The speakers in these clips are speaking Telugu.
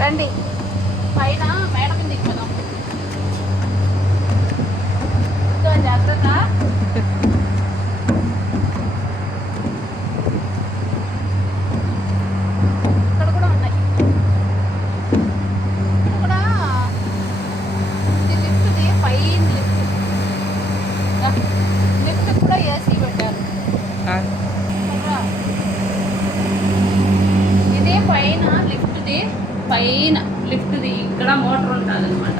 రండి పైన మేడ కిందకి పోదాం. జాగ్రత్త. ఇక్కడ కూడా ఉన్నాయి. ఇక్కడ ఇది లిఫ్ట్ది పైన లిఫ్ట్ కూడా ఏసీ పెట్టారు. ఇదే పైన లిఫ్ట్ది ఇక్కడ మోటార్ ఉంటుంది అనమాట.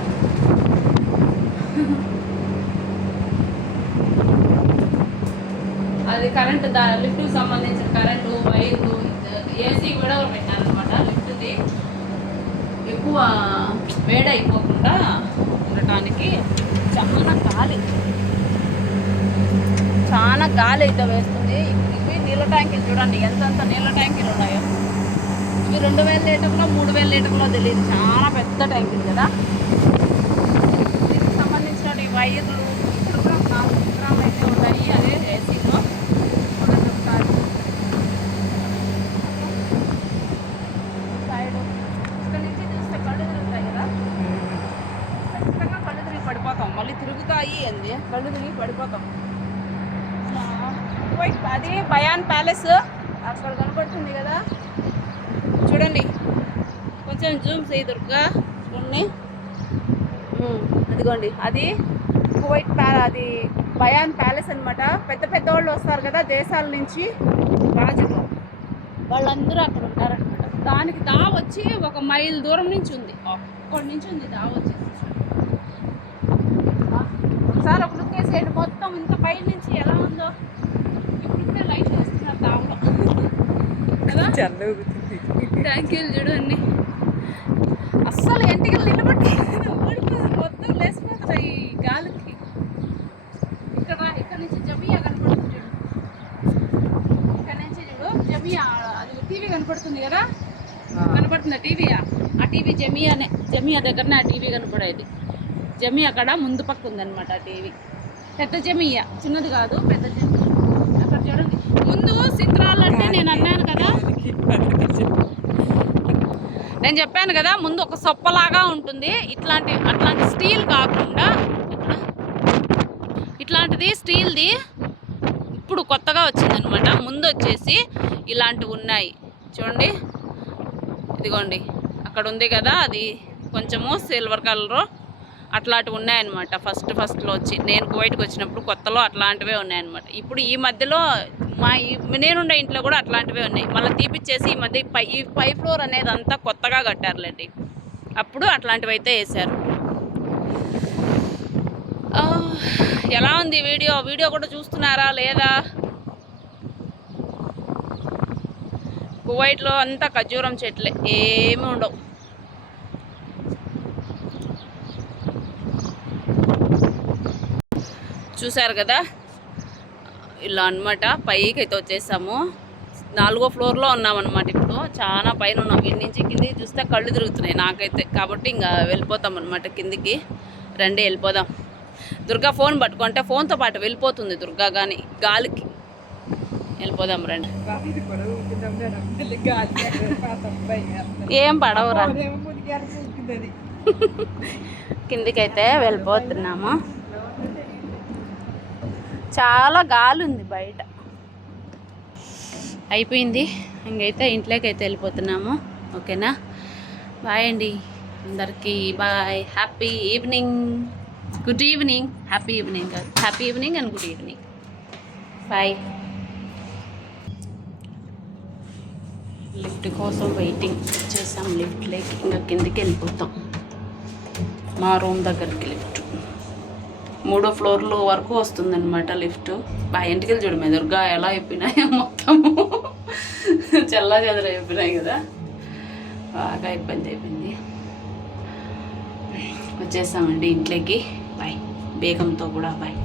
అది కరెంట్ లిఫ్ట్కి సంబంధించిన కరెంటు వైర్లు ఏసీ కూడా పెట్టారనమాట. లిఫ్ట్ది ఎక్కువ వేడైపోకుండా ఉండటానికి చాలా గాలి అయితే వేస్తుంది. ఇవి నీళ్ళ ట్యాంకీలు చూడండి ఎంతంత నీళ్ళ ట్యాంకీలు ఉన్నాయో. ఇవి 2000 లీటర్లో 3000 లీటర్లో తెలియదు. చాలా పెద్ద ట్యాంకీలు కదా. దీనికి సంబంధించిన ఈ వైర్లు ఇక్కడ కూడా 4 చిత్రాలు అయితే ఉన్నాయి. అదే ఏసీలో సైడ్ ఇక్కడ నుంచి చూస్తే కళ్ళు తిరుగుతాయి కదా. ఖచ్చితంగా కళ్ళు తిరిగి పడిపోతాం. మళ్ళీ తిరుగుతాయి అంది కళ్ళు తిరిగి పడిపోతాం. అది బయాన్ ప్యాలెస్ అక్కడ కనపడుతుంది కదా చూడండి. కొంచెం జూమ్ చేయి దుర్గా చూడండి. అదిగోండి అది కువైట్ అది బయాన్ ప్యాలెస్ అనమాట. పెద్ద పెద్ద వాళ్ళు వస్తారు కదా దేశాల నుంచి రాజులు, వాళ్ళందరూ అక్కడ ఉంటారనమాట. దానికి వచ్చి 1 మైల్ దూరం నుంచి ఉంది. అక్కడి నుంచి ఉంది వచ్చేసి. ఒకసారి ఒక లుక్ వేసేయండి మొత్తం ఇంత పై నుంచి ఎలా ఉందో. ఇప్పుడే లైట్ వేస్తున్నారు దావలో కదా. ట్యాంకీలు చూడండి. అస్సలు ఎంటికలు నిలబట్టి మొత్తం లేసిపోతాయి గాలికి. ఇక్కడ నుంచి జమియా కనపడుతుంది చూడు. ఇక్కడ నుంచి చూడు జమియా, అది టీవీ కనపడుతుంది కదా. కనపడుతుంది టీవీయా. ఆ టీవీ జమియా దగ్గరనే ఆ టీవీ కనపడేది. జమియా అక్కడ ముందు పక్క ఉందన్నమాట ఆ టీవీ. పెద్ద జమియా, చిన్నది కాదు, పెద్ద జమియా. అక్కడ చూడండి ముందు చిత్రాలు అంటే నేను అన్నాను కదా, నేను చెప్పాను కదా ముందు ఒక సొప్పలాగా ఉంటుంది. అట్లాంటి స్టీల్ కాకుండా ఇట్లాంటిది స్టీల్ది ఇప్పుడు కొత్తగా వచ్చిందనమాట. ముందు వచ్చేసి ఇలాంటివి ఉన్నాయి చూడండి. ఇదిగోండి అక్కడ ఉంది కదా, అది కొంచెము సిల్వర్ కలరు అట్లాంటివి ఉన్నాయన్నమాట. ఫస్ట్లో వచ్చి నేను కువైట్కి వచ్చినప్పుడు కొత్తలో అట్లాంటివే ఉన్నాయన్నమాట. ఇప్పుడు ఈ మధ్యలో నేనుండే ఇంట్లో కూడా అట్లాంటివే ఉన్నాయి. మళ్ళీ తీపిచ్చేసి ఈ మధ్య ఈ 5th ఫ్లోర్ అనేది అంతా కొత్తగా కట్టారులేండి. అప్పుడు అట్లాంటివి అయితే వేశారు. ఎలా ఉంది వీడియో కూడా చూస్తున్నారా లేదా? కువైట్లో అంతా ఖర్జూరం చెట్లే, ఏమీ ఉండవు. చూసారు కదా ఇలా అనమాట. పైకి అయితే వచ్చేసాము. 4వ ఫ్లోర్లో ఉన్నామన్నమాట. ఇప్పుడు చాలా పైన ఉన్నాం. ఇక్కడి నుంచి కిందికి చూస్తే కళ్ళు తిరుగుతున్నాయి నాకైతే. కాబట్టి ఇంకా వెళ్ళిపోతాం అనమాట కిందికి. రండి వెళ్ళిపోదాం. దుర్గా ఫోన్ పట్టుకుంటే ఫోన్తో పాటు వెళ్ళిపోతుంది దుర్గా కానీ గాలికి. వెళ్ళిపోదాం రండి. ఏం పడవరా. కిందికైతే వెళ్ళిపోతున్నాము. చాలా గాలి ఉంది బయట. అయిపోయింది ఇంకైతే ఇంట్లోకి అయితే వెళ్ళిపోతున్నాము. ఓకేనా, బాయ్ అండి అందరికీ. Bye, happy evening, good evening. Happy evening and good evening. Bye. Lift కోసం వెయిటింగ్ చేసాం. లిఫ్ట్లోకి ఇంకా కిందికి వెళ్ళిపోతాం. మా రూమ్ దగ్గరికి లిఫ్ట్ 3వ ఫ్లోర్ వరకు వస్తుందన్నమాట లిఫ్ట్. ఇంటికి చూడమే దుర్గా ఎలా అయిపోయినాయో మొత్తము చల్లా చెదర అయిపోయినాయి కదా. బాగా ఇబ్బంది అయిపోయింది. వచ్చేసామండి ఇంట్లోకి. బాయ్. బేగంతో కూడా బాయ్.